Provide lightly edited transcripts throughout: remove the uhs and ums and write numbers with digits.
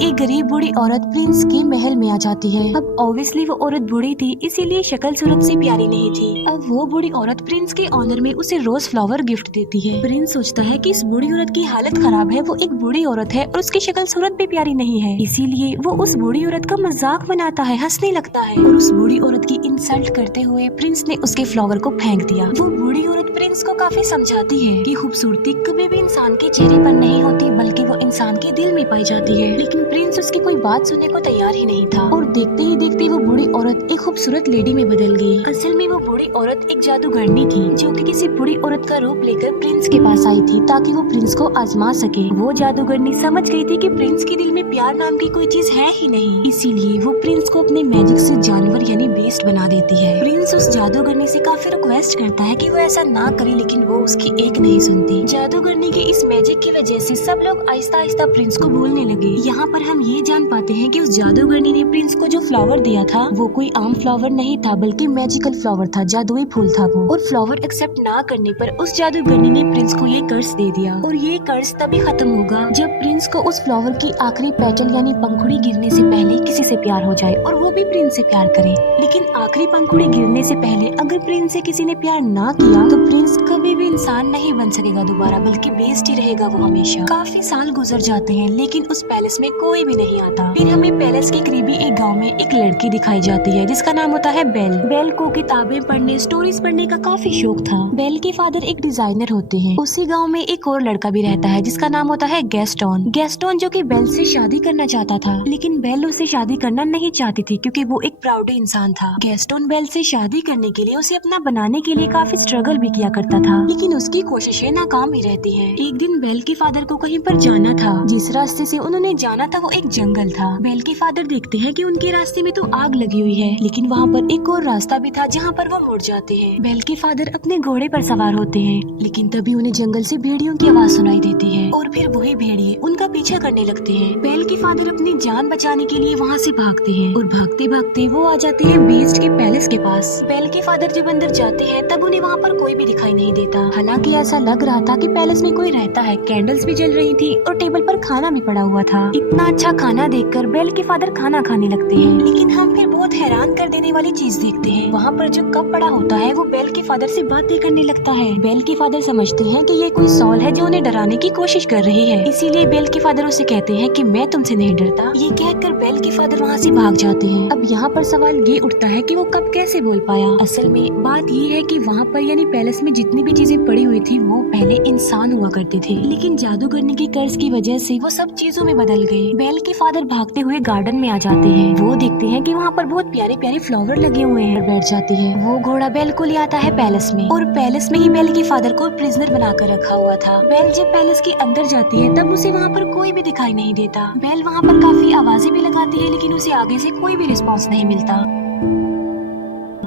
एक गरीब बूढ़ी औरत प्रिंस के महल में आ जाती है। अब ऑब्वियसली वो औरत बूढ़ी थी, इसीलिए शक्ल सूरत से प्यारी नहीं थी। अब वो बूढ़ी औरत प्रिंस के ऑनर में उसे रोज फ्लावर गिफ्ट देती है। प्रिंस सोचता है कि इस बूढ़ी औरत की हालत खराब है, वो एक बूढ़ी औरत है और उसकी शक्ल सूरत भी प्यारी नहीं है, इसीलिए वो उस बूढ़ी औरत का मजाक बनाता है, हंसने लगता है और उस बूढ़ी औरत की इंसल्ट करते हुए प्रिंस ने उसके फ्लावर को फेंक दिया। वो बूढ़ी औरत प्रिंस को काफी समझाती है कि खूबसूरती कभी भी इंसान के चेहरे पर नहीं होती, बल्कि वो इंसान के दिल में पाई जाती है। लेकिन प्रिंस उसकी कोई बात सुनने को तैयार ही नहीं था और देखते ही देखते वो बूढ़ी औरत एक खूबसूरत लेडी में बदल गई। असल में वो बूढ़ी औरत एक जादूगरनी थी जो कि किसी बूढ़ी औरत का रूप लेकर प्रिंस के पास आई थी ताकि वो प्रिंस को आजमा सके। वो जादूगरनी समझ गई थी कि प्रिंस के दिल में प्यार नाम की कोई चीज है ही नहीं, इसीलिए वो प्रिंस को अपने मैजिक से जानवर यानी बेस्ट बना देती है। प्रिंस उस जादूगरनी से काफी रिक्वेस्ट करता है कि वो ऐसा ना करे, लेकिन वो उसकी एक नहीं सुनती। जादूगरनी के इस मैजिक की वजह से सब लोग आहिस्ता आहिस्ता प्रिंस को भूलने लगे। यहाँ पर हम ये जान पाते हैं कि उस जादूगरनी ने प्रिंस को जो फ्लावर दिया था वो कोई आम फ्लावर नहीं था, बल्कि मैजिकल फ्लावर था, जादुई फूल था वो। और फ्लावर एक्सेप्ट ना करने पर उस जादूगरनी ने प्रिंस को ये कर्ज दे दिया और ये कर्ज तभी खत्म होगा जब प्रिंस को उस फ्लावर की आखिरी पेटल यानी पंखुड़ी गिरने से पहले किसी से प्यार हो जाए और वो भी प्रिंस से प्यार करे। लेकिन आखिरी पंखुड़ी गिरने से पहले अगर प्रिंस से किसी ने प्यार ना किया तो प्रिंस कभी भी इंसान नहीं बन सकेगा दोबारा, बल्कि बेस्ट ही रहेगा वो हमेशा। काफी साल गुजर जाते हैं लेकिन उस पैलेस में कोई भी नहीं आता। फिर हमें पैलेस के करीबी एक गांव में एक लड़की दिखाई जाती है जिसका नाम होता है बेल। बेल को किताबें पढ़ने, स्टोरीज पढ़ने का काफी शौक था। बेल के फादर एक डिजाइनर होते हैं। उसी गांव में एक और लड़का भी रहता है जिसका नाम होता है गैस्टोन। गैस्टोन जो कि बेल से शादी करना चाहता था, लेकिन बेल उससे शादी करना नहीं चाहती थी क्योंकि वो एक प्राउड इंसान था। गैस्टोन बेल से शादी करने के लिए उसे अपना बनाने के लिए काफी स्ट्रगल भी किया करता था, लेकिन उसकी कोशिशें नाकाम ही रहती है। एक दिन बेल के फादर को कहीं पर जाना था। जिस रास्ते से उन्होंने जाना था वो एक जंगल था। बेल के फादर देखते हैं कि उनके रास्ते में तो आग लगी हुई है, लेकिन वहाँ पर एक और रास्ता भी था जहाँ पर वो मुड़ जाते हैं। बेल के फादर अपने घोड़े पर सवार होते हैं, लेकिन तभी उन्हें जंगल से भेड़ियों की आवाज सुनाई देती है और फिर वही भेड़िए उनका पीछा करने लगते हैं। बेल के फादर अपनी जान बचाने के लिए वहाँ से भागते हैं और भागते भागते वो आ जाते हैं बीस्ट के पैलेस के पास। बेल के फादर जब अंदर जाते हैं तब उन्हें वहाँ पर कोई भी दिखाई नहीं देता। हालांकि ऐसा लग रहा था कि पैलेस में कोई रहता है। कैंडल्स भी जल रही थी और टेबल पर खाना भी पड़ा हुआ था। इतना अच्छा खाना देखकर बेल के फादर खाना खाने लगते हैं, लेकिन हम फिर बहुत हैरान कर देने वाली चीज देखते हैं। वहाँ पर जो कप पड़ा होता है वो बेल के फादर से बातें करने लगता है। बेल के फादर समझते हैं कि ये कोई सॉल है जो उन्हें डराने की कोशिश कर रही है, इसीलिए बेल के फादर उसे कहते हैं कि मैं तुमसे नहीं डरता। ये कहकर बेल के फादर वहाँ से भाग जाते हैं। अब यहाँ पर सवाल ये उठता है कि वो कप कैसे बोल पाया। असल में बात ये है कि वहाँ पर यानी पैलेस में जितनी भी चीजें पड़ी हुई थी वो पहले इंसान हुआ करते थे, लेकिन जादूगरनी के कर्ज की वजह से वो सब चीजों में बदल गए। बेल के फादर भागते हुए गार्डन में आ जाते हैं। वो देखते हैं कि वहाँ पर बहुत प्यारे प्यारे फ्लावर लगे हुए हैं। बैठ जाते हैं। वो घोड़ा बेल को ले आता है पैलेस में और पैलेस में ही बेल के फादर को प्रिजनर बनाकर रखा हुआ था। बेल जब पैलेस के अंदर जाती है तब उसे वहाँ पर कोई भी दिखाई नहीं देता। बेल वहाँ पर काफी आवाजें भी लगाती है, लेकिन उसे आगे से कोई भी रिस्पॉन्स नहीं मिलता।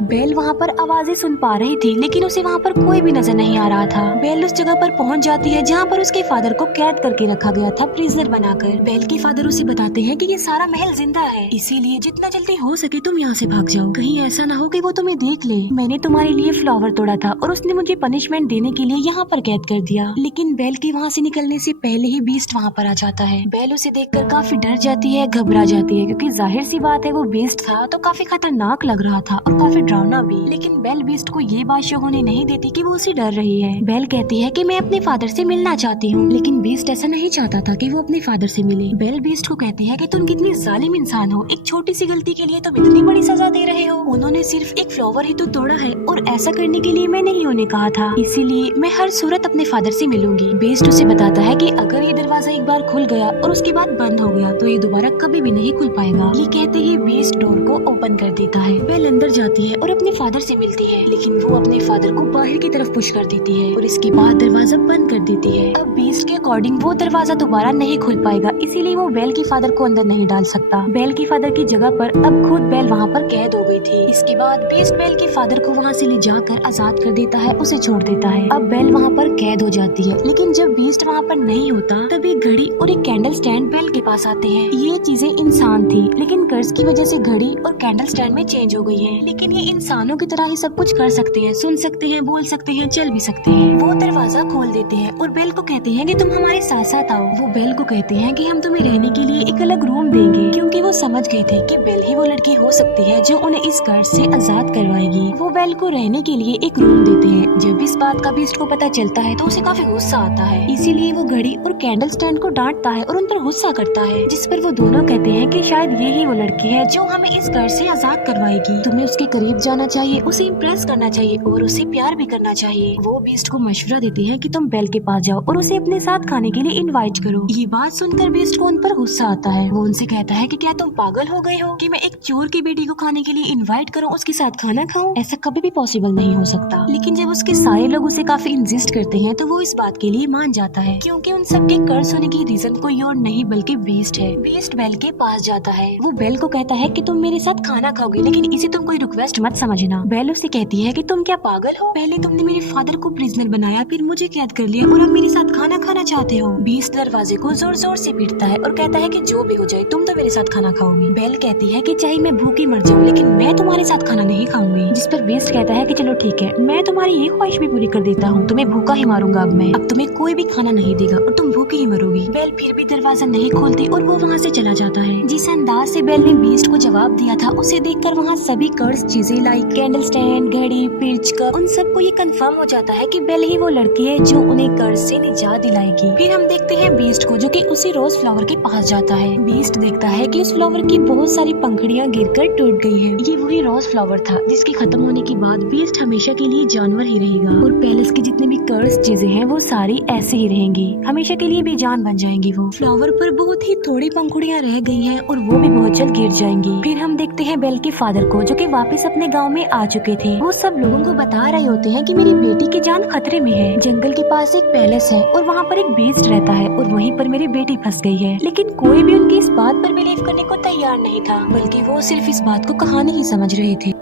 बेल वहाँ पर आवाजें सुन पा रही थी, लेकिन उसे वहाँ पर कोई भी नजर नहीं आ रहा था। बेल उस जगह पर पहुँच जाती है जहाँ पर उसके फादर को कैद करके रखा गया था, प्रिजनर बनाकर। बेल के फादर उसे बताते हैं कि ये सारा महल जिंदा है, इसीलिए जितना जल्दी हो सके तुम यहाँ से भाग जाओ। कहीं ऐसा ना हो कि वो तुम्हें देख ले। मैंने तुम्हारे लिए फ्लावर तोड़ा था और उसने मुझे पनिशमेंट देने के लिए यहाँ पर कैद कर दिया। लेकिन बेल के वहाँ से निकलने से पहले ही बीस्ट वहाँ पर आ जाता है। बेल उसे देखकर काफी डर जाती है, घबरा जाती है, क्योंकि जाहिर सी बात है वो बीस्ट था तो काफी खतरनाक लग रहा था और काफी डरावना भी। लेकिन बेल बीस्ट को ये बात शो होने नहीं देती कि वो उसे डर रही है। बेल कहती है कि मैं अपने फादर से मिलना चाहती हूँ, लेकिन बीस्ट ऐसा नहीं चाहता था कि वो अपने फादर से मिले। बेल बीस्ट को कहती है कि तुम कितनी जालिम इंसान हो, एक छोटी सी गलती के लिए तुम इतनी बड़ी सजा दे रहे हो। उन्होंने सिर्फ एक फ्लावर ही तो तोड़ा है और ऐसा करने के लिए मैंने ही उन्हें कहा था, इसीलिए मैं हर सूरत अपने फादर से मिलूंगी। बीस्ट उसे बताता है कि अगर ये दरवाजा एक बार खुल गया और उसके बाद बंद हो गया तो ये दोबारा कभी भी नहीं खुल पाएगा। ये कहते ही बीस्ट डोर को ओपन कर देता है। बेल अंदर जाती है और अपने फादर से मिलती है, लेकिन वो अपने फादर को बाहर की तरफ पुश कर देती है और इसके बाद दरवाजा बंद कर देती है। अब बीस्ट के अकॉर्डिंग वो दरवाजा दोबारा नहीं खुल पाएगा, इसीलिए वो बेल के फादर को अंदर नहीं डाल सकता। बेल के फादर की जगह पर अब खुद बेल वहाँ पर कैद हो गई थी। इसके बाद बीस्ट बेल के फादर को वहाँ से ले जाकर आजाद कर देता है, उसे छोड़ देता है। अब बेल वहाँ पर कैद हो जाती है, लेकिन जब बीस्ट वहाँ पर नहीं होता तब एक घड़ी और एक कैंडल स्टैंड बेल के पास आते हैं। ये चीजें इंसान थी, लेकिन कर्ज की वजह से घड़ी और कैंडल स्टैंड में चेंज हो गई है। लेकिन ये इंसानों की तरह ही सब कुछ कर सकते हैं, सुन सकते हैं, बोल सकते हैं, चल भी सकते हैं। वो दरवाजा खोल देते हैं और बेल को कहते हैं कि तुम हमारे साथ साथ आओ। वो बेल को कहते हैं कि हम तुम्हें रहने के लिए एक अलग रूम देंगे, क्योंकि वो समझ गए थे कि बेल ही वो लड़की हो सकती है जो उन्हें इस कर्ज से आजाद करवाएगी। वो बेल को रहने के लिए एक रूम देते हैं। जब इस बात का बीस्ट को पता चलता है तो उसे काफी गुस्सा आता है, इसीलिए वो घड़ी और कैंडल स्टैंड को डांटता है और उन पर गुस्सा करता है, जिस पर वो दोनों कहते हैं कि शायद ये ही वो लड़की है जो हमें इस कर्ज से आजाद करवाएगी। तुम्हें उसके करीब जाना चाहिए, उसे इम्प्रेस करना चाहिए और उसे प्यार भी करना चाहिए। वो बीस्ट को मशवरा देती है कि तुम बेल के पास जाओ और उसे अपने साथ खाने के लिए इनवाइट करो। ये बात सुनकर बीस्ट को उन पर गुस्सा आता है। वो उनसे कहता है कि क्या तुम पागल हो गए हो कि मैं एक चोर की बेटी को खाने के लिए इनवाइट करूं, उसके साथ खाना खाऊं? ऐसा कभी भी पॉसिबल नहीं हो सकता। लेकिन जब उसके सारे लोग उसे काफी इंसिस्ट करते हैं तो वो इस बात के लिए मान जाता है, क्योंकि उन सबके कर्ज होने की रीजन कोई और नहीं बल्कि बीस्ट है। बीस्ट बेल के पास जाता है। वो बेल को कहता है कि तुम मेरे साथ खाना खाओगे, लेकिन इसे तुम कोई रिक्वेस्ट मत समझना। बेल उससे कहती है कि तुम क्या पागल हो? पहले तुमने मेरे फादर को प्रिजनर बनाया, फिर मुझे कैद कर लिया और अब मेरे साथ खाना खाना चाहते हो। बीस्ट दरवाजे को जोर जोर से पीटता है और कहता है कि जो भी हो जाए तुम तो मेरे साथ खाना खाओगी। बेल कहती है कि चाहे मैं भूखी मर जाऊं, लेकिन मैं तुम्हारे साथ खाना नहीं खाऊंगी। जिस पर बीस्ट कहता है कि चलो ठीक है, मैं तुम्हारी ये ख्वाहिश भी पूरी कर देता हूँ, तुम्हें भूखा ही मारूंगा। अब तुम्हें कोई भी खाना नहीं देगा और तुम भूखी ही मरोगी। बेल फिर भी दरवाजा नहीं खोलती और वो वहाँ से चला जाता है। जिस अंदाज से बेल ने बीस्ट को जवाब दिया था, उसे देखकर वहाँ सभी कर्ज चीजें लाइक कैंडल स्टैंड, घड़ी, पिर्च कप, उन सबको ये कंफर्म हो जाता है कि बेल ही वो लड़की है जो उन्हें कर्ज से निजात दिलाएगी। फिर हम देखते हैं बीस्ट को जो कि उसी रोज फ्लावर के पास जाता है। बीस्ट देखता है कि उस फ्लावर की बहुत सारी पंखुड़ियां गिरकर टूट गई है। ये वही रोज फ्लावर था जिसके खत्म होने के बाद बीस्ट हमेशा के लिए जानवर ही रहेगा और पैलेस की जितनी भी कर्ज चीजें हैं वो सारी ऐसे ही रहेंगी, हमेशा के लिए बेजान बन जाएंगी। वो फ्लावर पर बहुत ही थोड़ी पंखुड़ियां रह गई हैं और वो भी बहुत जल्द गिर जाएंगी। फिर हम देखते हैं बेल के फादर को जो कि वापस अपने गांव में आ चुके थे। वो सब लोगों को बता रहे होते हैं कि मेरी बेटी की जान खतरे में है। जंगल के पास एक पैलेस है और वहाँ पर एक बीस्ट रहता है और वहीं पर मेरी बेटी फंस गई है। लेकिन कोई भी उनकी इस बात पर बिलीव करने को तैयार नहीं था, बल्कि वो सिर्फ इस बात को कहानी ही समझ रहे थे।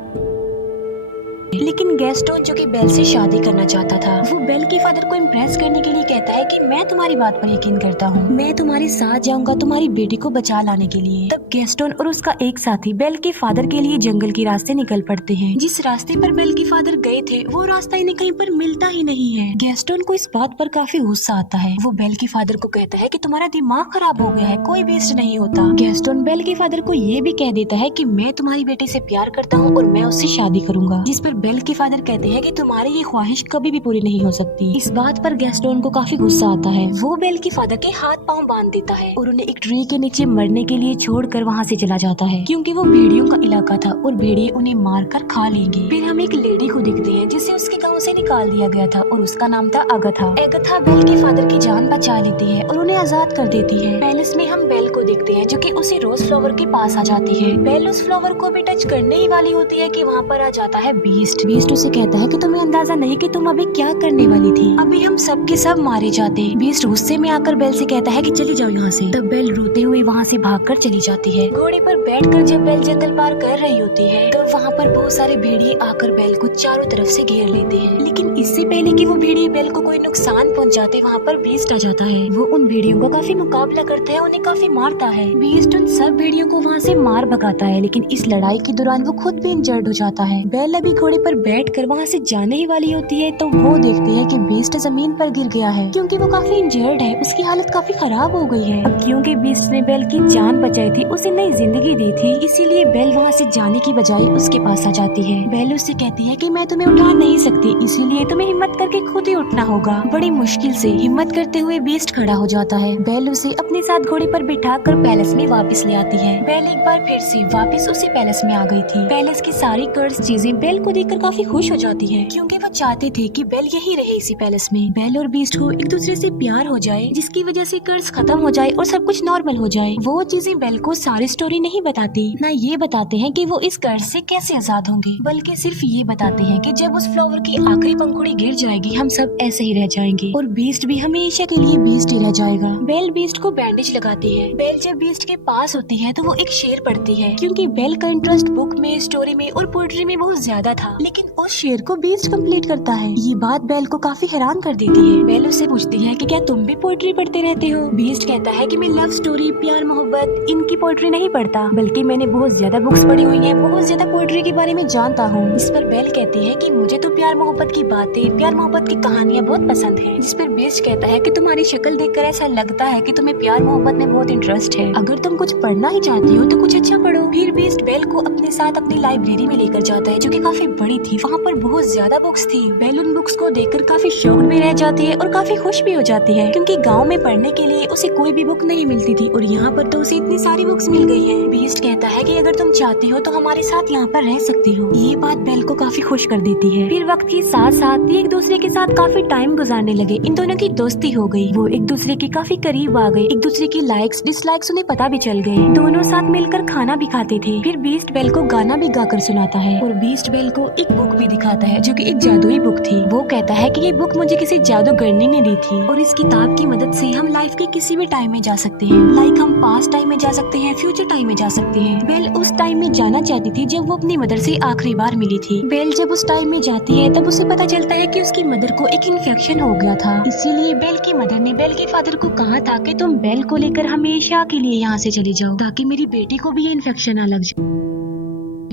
लेकिन गैस्टोन जो कि बेल से शादी करना चाहता था, वो बेल के फादर को इम्प्रेस करने के लिए कहता है कि मैं तुम्हारी बात पर यकीन करता हूँ, मैं तुम्हारे साथ जाऊंगा तुम्हारी बेटी को बचा लाने के लिए। तब गैस्टोन और उसका एक साथी बेल के फादर के लिए जंगल के रास्ते निकल पड़ते हैं। जिस रास्ते पर बेल के फादर गए थे वो रास्ता इन्हें कहीं पर मिलता ही नहीं है। गैस्टोन को इस बात पर काफी गुस्सा आता है। वो बेल के फादर को कहता है कि तुम्हारा दिमाग खराब हो गया है, कोई बेस्ट नहीं होता। गैस्टोन बेल के फादर को ये भी कह देता है कि मैं तुम्हारी बेटी से प्यार करता हूँ और मैं उससे शादी करूंगा। जिस पर बेल के फादर कहते हैं कि तुम्हारी ये ख्वाहिश कभी भी पूरी नहीं हो सकती। इस बात पर गैस्टोन को काफी गुस्सा आता है। वो बेल के फादर के हाथ पांव बांध देता है और उन्हें एक ट्री के नीचे मरने के लिए छोड़कर वहाँ से चला जाता है, क्योंकि वो भेड़ियों का इलाका था और भेड़िए उन्हें मारकर खा लेंगे। फिर हम एक लेडी को देखते हैं जिसे उसके गाँव से निकाल दिया गया था और उसका नाम था अगथा। अगथा बेल के फादर की जान बचा लेती है और उन्हें आजाद कर देती है। पैलेस में हम बेल को देखते हैं जो कि उसी रोज फ्लावर के पास आ जाती है। बेल उस फ्लावर को भी टच करने ही वाली होती है कि वहाँ पर आ जाता है बीस्ट। बीस्ट उसे कहता है कि तुम्हें अंदाजा नहीं कि तुम अभी क्या करने वाली थी, अभी हम सब के सब मारे जाते। बीस्ट गुस्से में आकर बेल से कहता है कि चली जाओ यहाँ से। तब बेल रोते हुए वहाँ से भागकर चली जाती है। घोड़े पर बैठकर जब बेल जंगल पार कर रही होती है तो वहाँ पर बहुत सारे भेड़िए आकर बेल को चारों तरफ से घेर लेते हैं। लेकिन इससे पहले कि वो भेड़िए बेल को कोई नुकसान पहुँचाते वहाँ पर बीस्ट आ जाता है। वो उन भेड़ियों का काफी मुकाबला करता है, उन्हें काफी मारता है। बीस्ट उन सब भेड़ियों को वहाँ से मार भगाता है, लेकिन इस लड़ाई के दौरान वो खुद भी इंजर्ड हो जाता है। बेल अभी घोड़े पर बैठकर वहाँ से जाने ही वाली होती है तो वो देखते हैं कि बीस्ट जमीन पर गिर गया है, क्योंकि वो काफी इंजर्ड है, उसकी हालत काफी खराब हो गई है। अब क्योंकि बीस्ट ने बेल की जान बचाई थी, उसे नई जिंदगी दी थी, इसीलिए बेल वहाँ से जाने की बजाय उसके पास आ जाती है। बेल उससे कहती है कि मैं तुम्हें उठा नहीं सकती, इसीलिए तुम्हें हिम्मत करके खुद ही उठना होगा। बड़ी मुश्किल से हिम्मत करते हुए बीस्ट खड़ा हो जाता है। बेल उसे अपने साथ घोड़े पर बिठाकर पैलेस में वापस ले आती है। बेल एक बार फिर से वापस उसी पैलेस में आ गई थी। पैलेस की सारी कर्ज चीजें बेल को देखकर काफी खुश हो जाती है, क्योंकि वो चाहते थे कि बेल यही रहे इसी पैलेस में। बेल और बीस्ट को एक दूसरे से प्यार हो जाए, जिसकी वजह से कर्ज खत्म हो जाए और सब कुछ नॉर्मल हो जाए। वो चीजें बेल को सारी स्टोरी नहीं बताती, ना ये बताते हैं कि वो इस कर्ज से कैसे आजाद होंगे, बल्कि सिर्फ ये बताते हैं कि जब उस फ्लावर की आखिरी पंखुड़ी गिर जाएगी हम सब ऐसे ही रह जाएंगे और बीस्ट भी हमेशा के लिए बीस्ट ही रह जाएगा। बेल बीस्ट को बैंडेज लगाती है। बेल जब बीस्ट के पास होती है तो वो एक शेर पढ़ती है, क्योंकि बेल का इंटरेस्ट बुक में, स्टोरी में और पोएट्री में बहुत ज्यादा था। लेकिन उस शेर को बीस्ट कंप्लीट करता है। ये बात बेल को काफी हैरान कर देती है। बेल उससे पूछती है कि क्या तुम भी पोएट्री पढ़ते रहते हो? बीस्ट कहता है कि मैं लव स्टोरी, प्यार मोहब्बत, इनकी पोएट्री नहीं पढ़ता, बल्कि मैंने बहुत ज्यादा बुक्स पढ़ी हुई है, बहुत ज्यादा पोएट्री के बारे में जानता हूँ। इस पर बेल कहती है कि मुझे तो प्यार मोहब्बत की बातें, प्यार मोहब्बत की कहानियाँ बहुत पसंद है। जिस पर बीस्ट कहता है कि तुम्हारी शक्ल देखकर ऐसा लगता है कि तुम्हें प्यार मोहब्बत में बहुत इंटरेस्ट है। अगर तुम कुछ पढ़ना ही चाहती हो तो कुछ अच्छा पढ़ो। फिर बीस्ट बेल को अपने साथ अपनी लाइब्रेरी में लेकर जाता है, जो कि काफी बड़ी थी। वहाँ पर बहुत ज्यादा बुक्स थी। बेल उन बुक्स को देखकर काफी शॉक्ड भी रह जाती है और काफी खुश भी हो जाती है, क्योंकि गाँव में पढ़ने के लिए उसे कोई भी बुक नहीं मिलती थी और यहाँ पर तो उसे इतनी सारी बुक्स मिल गई है। बीस्ट कहता है कि अगर तुम चाहती हो तो हमारे साथ यहाँ पर रह सकती हो। ये बात बेल को काफी खुश कर देती है। फिर वक्त के साथ साथ एक दूसरे के साथ काफी टाइम गुजारने लगे। इन दोनों की दोस्ती हो गई। वो एक दूसरे के काफी करीब आ गए। एक दूसरे की लाइक्स डिसलाइक्स उन्हें पता भी चल गए। दोनों साथ मिलकर खाना भी खाते थे। फिर बीस्ट बेल को गाना भी गाकर सुनाता है और बीस्ट बेल को एक बुक भी दिखाता है, जो कि एक जादुई बुक थी। वो कहता है कि ये बुक मुझे किसी जादूगरनी ने दी थी और इस किताब की मदद से हम लाइफ के किसी भी टाइम में जा सकते हैं। लाइक हम पास्ट टाइम में जा सकते हैं, फ्यूचर टाइम में जा सकते हैं। बेल उस टाइम में जाना चाहती थी जब वो अपनी मदर से आखिरी बार मिली थी। बेल जब उस टाइम में जाती है तब उसे पता चलता है कि उसकी मदर को एक इन्फेक्शन हो गया था। इसीलिए बेल की मदर ने बेल के फादर को कहा था कि तुम बेल को लेकर हमेशा के लिए यहाँ से चली जाओ, ताकि मेरी बेटी को भी ये इन्फेक्शन ना लग जाए।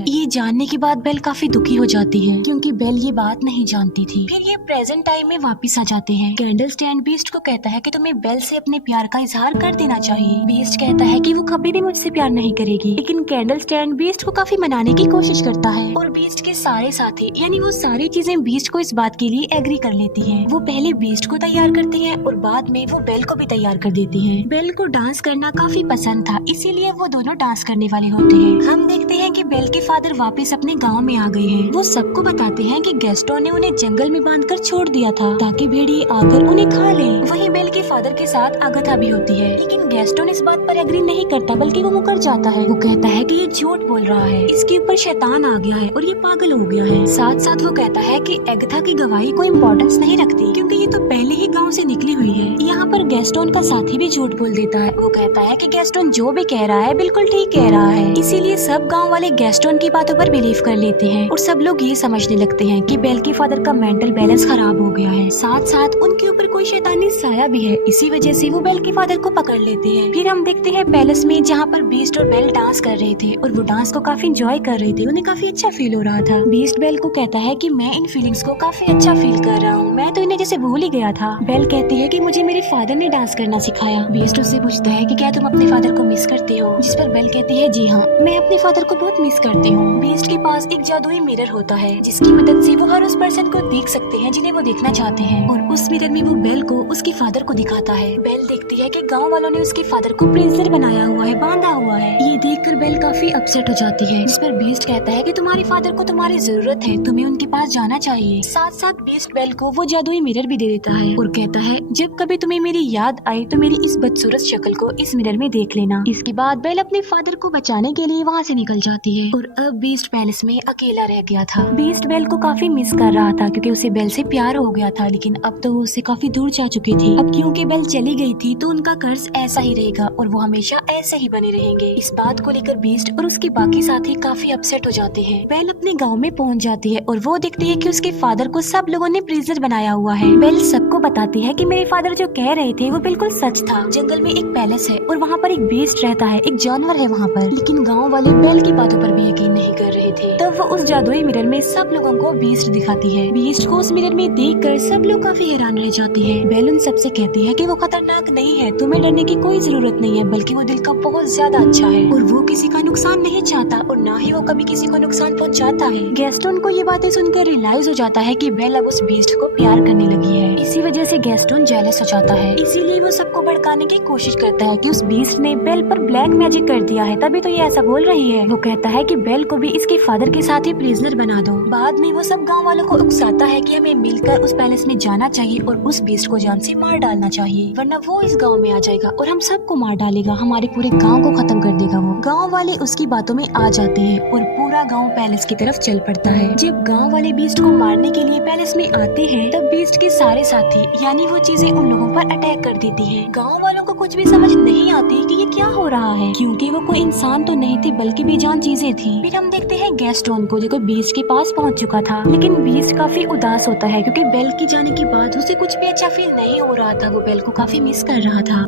ये जानने के बाद बेल काफी दुखी हो जाती है, क्योंकि बेल ये बात नहीं जानती थी। फिर ये प्रेजेंट टाइम में वापस आ जाते हैं। कैंडल स्टैंड बीस्ट को कहता है कि तुम्हें बेल से अपने प्यार का इजहार कर देना चाहिए। बीस्ट कहता है कि वो कभी भी मुझसे प्यार नहीं करेगी, लेकिन कैंडल स्टैंड बीस्ट को काफी मनाने की कोशिश करता है और बीस्ट के सारे साथी यानी वो सारी चीजें बीस्ट को इस बात के लिए एग्री कर लेती है। वो पहले बीस्ट को तैयार करती है और बाद में वो बेल को भी तैयार कर देती है। बेल को डांस करना काफी पसंद था, इसीलिए वो दोनों डांस करने वाले होते हैं। हम देखते हैं कि बेल के फादर वापस अपने गांव में आ गए हैं। वो सबको बताते हैं कि गैस्टोन ने उन्हें जंगल में बांधकर छोड़ दिया था ताकि भेड़िए आकर उन्हें खा लें। वहीं बेल के फादर के साथ अगथा भी होती है, लेकिन गैस्टोन इस बात पर एग्री नहीं करता, बल्कि वो मुकर जाता है। वो कहता है कि ये झूठ बोल रहा है, इसके ऊपर शैतान आ गया है और ये पागल हो गया है। साथ साथ वो कहता है कि अगथा की गवाही कोई इम्पोर्टेंस नहीं रखती, क्योंकि ये तो पहले ही गाँव से निकली हुई है। यहाँ पर गैस्टोन का साथी भी झूठ बोल देता है। वो कहता है कि गैस्टोन जो भी कह रहा है बिल्कुल ठीक कह रहा है। इसीलिए सब गाँव वाले गैस्टोन की बातों पर बिलीव कर लेते हैं और सब लोग ये समझने लगते हैं कि बेल के फादर का मेंटल बैलेंस खराब हो गया है। साथ साथ उनके ऊपर कोई शैतानी साया भी है, इसी वजह से वो बेल के फादर को पकड़ लेते हैं। फिर हम देखते हैं पैलेस में, जहाँ पर बीस्ट और बेल डांस कर रहे थे और वो डांस को काफी एंजॉय कर रहे थे। उन्हें काफी अच्छा फील हो रहा था। बीस्ट बेल को कहता है कि मैं इन फीलिंग्स को काफी अच्छा फील कर रहा हूँ, मैं तो इन्हें जैसे भूल ही गया था। बेल कहती है कि मुझे मेरे फादर ने डांस करना सिखाया। बीस्ट उससे पूछता है कि क्या तुम अपने फादर को मिस करते हो? जिस पर बेल कहती है जी हाँ, मैं अपने फादर को बहुत मिस करती हूँ। बीस्ट के पास एक जादुई मिरर होता है, जिसकी मदद से वो हर उस पर्सन को देख सकते हैं जिन्हें वो देखना चाहते हैं, और उस मिरर में वो बेल को उसके फादर को दिखाता है। बेल देखती है कि गांव वालों ने उसके फादर को प्रिंसर बनाया हुआ है, बांधा हुआ है। ये देखकर बेल काफी अपसेट हो जाती है। इस पर बीस्ट कहता है कि तुम्हारे फादर को तुम्हारी जरूरत है, तुम्हें उनके पास जाना चाहिए। साथ साथ बीस्ट बेल को वो जादुई मिरर भी दे देता है और कहता है जब कभी तुम्हें मेरी याद आए तो मेरी इस बदसूरत शक्ल को इस मिरर में देख लेना। इसके बाद बेल अपने फादर को बचाने के लिए वहाँ से निकल जाती है और अब बीस्ट पैलेस में अकेला रह गया था। बीस्ट बेल को काफी मिस कर रहा था, क्योंकि उसे बेल से प्यार हो गया था, लेकिन अब तो वो उससे काफी दूर जा चुकी थी। अब क्योंकि बेल चली गई थी तो उनका कर्ज ऐसा ही रहेगा और वो हमेशा ऐसे ही बने रहेंगे। इस बात को लेकर बीस्ट और उसके बाकी साथी काफी अपसेट हो जाते हैं। बेल अपने गाँव में पहुँच जाती है और वो देखती है कि उसके फादर को सब लोगों ने प्रिजनर बनाया हुआ है। बेल सबको बताती है कि मेरे फादर जो कह रहे थे वो बिल्कुल सच था। जंगल में एक पैलेस है और वहाँ पर एक बीस्ट रहता है, एक जानवर है वहाँ पर, लेकिन गाँव वाले बेल की बातों पर भी यकीन नहीं कर रहे थे। तब वो उस जादुई मिरर में सब लोगों को बीस्ट दिखाती है। बीस्ट को उस मिरर में देखकर सब लोग काफी हैरान रह जाते हैं। बेल उन सबसे कहती है कि वो खतरनाक नहीं है, तुम्हें डरने की कोई जरूरत नहीं है, बल्कि वो दिल का बहुत ज्यादा अच्छा है और वो किसी का नुकसान नहीं चाहता और ना ही वो कभी किसी को नुकसान पहुंचाता है। गैस्टोन को ये बातें सुनकर रियलाइज हो जाता है कि बेल अब उस बीस्ट को प्यार करने लगी है। इसी वजह से गैस्टोन जेलस हो जाता है, इसीलिए वो सबको भड़काने की कोशिश करता है कि उस बीस्ट ने बेल पर ब्लैक मैजिक कर दिया है, तभी तो ये ऐसा बोल रही है। वो कहता है कि बेल को भी इसके फादर के साथ ही प्रिजनर बना दो। बाद में वो सब गाँव वालों को उकसाता है कि हमें मिलकर उस पैलेस में जाना चाहिए और उस बीस्ट को जान से मार डालना चाहिए, वरना वो इस गाँव में आ जाएगा और हम सबको मार डालेगा, हमारे पूरे गाँव को खत्म कर देगा। वो गाँव गांव वाले उसकी बातों में आ जाते हैं और पूरा गांव पैलेस की तरफ चल पड़ता है। जब गांव वाले बीस्ट को मारने के लिए पैलेस में आते हैं तब बीस्ट के सारे साथी यानी वो चीजें उन लोगों पर अटैक कर देती है। गांव वालों को कुछ भी समझ नहीं आती कि ये क्या हो रहा है, क्योंकि वो कोई इंसान तो नहीं थे बल्कि बेजान चीजें थी। फिर हम देखते हैं गैस्टोन को जो बीस्ट के पास पहुंच चुका था, लेकिन बीस्ट काफी उदास होता है क्योंकि बेल के जाने के बाद उसे कुछ भी अच्छा फील नहीं हो रहा था। वो बेल को काफी मिस कर रहा था।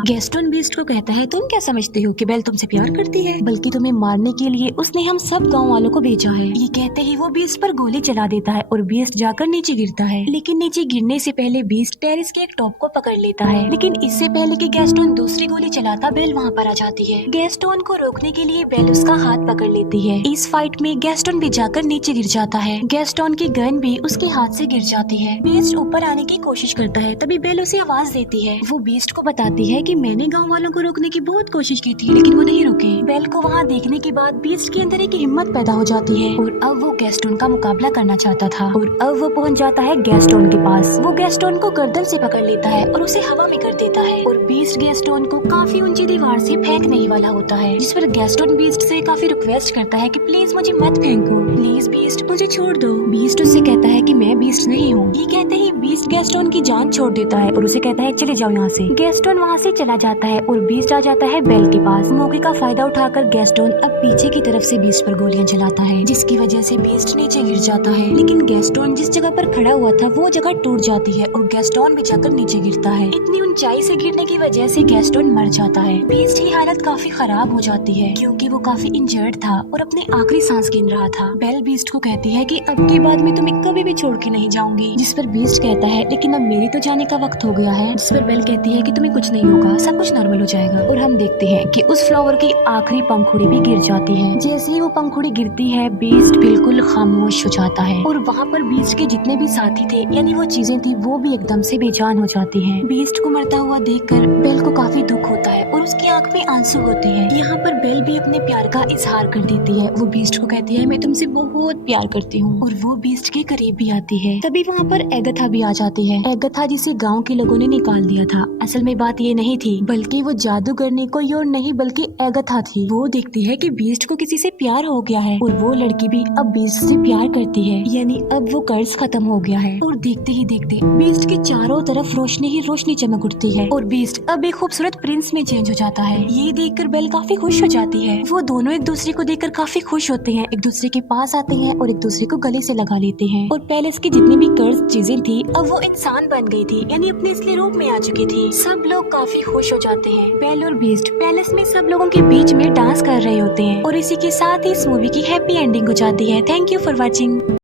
गैस्टोन बीस्ट को कहता है, तुम क्या समझते हो कि बेल तुमसे प्यार करती है, बल्कि तुम्हें मारने के लिए उसने हम सब गांव वालों को भेजा है। ये कहते ही वो बीस्ट पर गोली चला देता है और बीस्ट जाकर नीचे गिरता है। लेकिन नीचे गिरने से पहले बीस्ट टेरिस के एक टॉप को पकड़ लेता है। लेकिन इससे पहले कि गैस्टोन दूसरी गोली चलाता बेल वहाँ पर आ जाती है। गैस्टोन को रोकने के लिए बेल उसका हाथ पकड़ लेती है। इस फाइट में गैस्टोन भी जाकर नीचे गिर जाता है। गैस्टोन की गन भी उसके हाथ से गिर जाती है। बीस्ट ऊपर आने की कोशिश करता है, तभी बेल उसे आवाज देती है। वो बीस्ट को बताती है कि मैंने गांव वालों को रोकने की बहुत कोशिश की थी, लेकिन वो नहीं रुके। बेल को वहाँ देखने के बाद बीस्ट के अंदर एक हिम्मत पैदा हो जाती है और अब वो गैस्टोन का मुकाबला करना चाहता था। और अब वो पहुँच जाता है गैस्टोन के पास। वो गैस्टोन को गर्दन से पकड़ लेता है और उसे हवा में कर देता है और बीस्ट गैस्टोन को काफी ऊंची दीवार से फेंकने ही वाला होता है, जिस पर गैस्टोन बीस्ट से काफी रिक्वेस्ट करता है कि प्लीज मुझे मत फेंको, प्लीज बीस्ट मुझे छोड़ दो। बीस्ट उससे कहता है कि मैं बीस्ट नहीं हूँ। ये कहते ही बीस्ट गैस्टोन की जान छोड़ देता है और उसे कहता है चले जाओ यहाँ से। गैस्टोन वहाँ से चला जाता है और बीस्ट आ जाता है बेल के पास। मौके का फायदा उठाकर गैस्टोन अब पीछे की तरफ से बीस्ट पर गोलियां चलाता है, जिसकी वजह से बीस्ट नीचे गिर जाता है। लेकिन गैस्टोन जिस जगह पर खड़ा हुआ था वो जगह टूट जाती है और गैस्टोन भी जाकर नीचे गिरता है। इतनी ऊंचाई से गिरने की वजह से गैस्टोन मर जाता है। बीस्ट की हालत काफी खराब हो जाती है क्योंकि वो काफी इंजर्ड था और अपनी आखिरी सांस गिन रहा था। बेल बीस्ट को कहती है कि अब के बाद मैं तुम्हें कभी भी छोड़ के नहीं जाऊंगी, जिस पर बीस्ट कहता है लेकिन अब मेरी तो जाने का वक्त हो गया है। जिस पर बेल कहती है कि तुम्हें कुछ नहीं होगा, सब कुछ नॉर्मल हो जाएगा। और हम देखते हैं कि उस फ्लावर की आखिरी पंखुड़ी भी गिर जाती है। जैसे ही वो पंखुड़ी गिरती है बीस्ट बिल्कुल खामोश हो जाता है और वहाँ पर बीस्ट के जितने भी साथी थे यानी वो चीजें थी वो भी एकदम से बेजान हो जाती हैं। बीस्ट को मरता हुआ देखकर बेल को काफी दुख होता है और उसकी आंख में आंसू होते हैं। यहाँ पर बेल भी अपने प्यार का इजहार कर देती है। वो बीस्ट को कहती है मैं तुमसे बहुत प्यार करती हूँ और वो बीस्ट के करीब भी आती है। तभी वहाँ पर एगथा भी आ जाती है। एगथा जिसे गाँव के लोगों ने निकाल दिया था। असल में बात ये नहीं थी बल्कि वो जादूगर ने कोई और नहीं बल्कि एगथा थी। वो देखती है कि बीस्ट को किसी से प्यार हो गया है और वो लड़की भी अब बीस्ट से प्यार करती है, यानी अब वो कर्ज खत्म हो गया है। और देखते ही देखते बीस्ट के चारों तरफ रोशनी ही रोशनी चमक उठती है और बीस्ट अब एक खूबसूरत प्रिंस में चेंज हो जाता है। ये देखकर बेल काफी खुश हो जाती है। वो दोनों एक दूसरे को देखकर काफी खुश होते हैं, एक दूसरे के पास आते हैं और एक दूसरे को गले से लगा लेते हैं। और पैलेस की जितनी भी कर्ज चीजें थी अब वो इंसान बन गई थी, यानी अपने असली रूप में आ चुकी थी। सब लोग काफी खुश हो जाते हैं। बेल और बीस्ट पैलेस में सब लोगों के बीच में डांस कर रहे होते हैं और इसी के साथ ही इस मूवी की हैप्पी एंडिंग हो जाती है। Thank you for watching.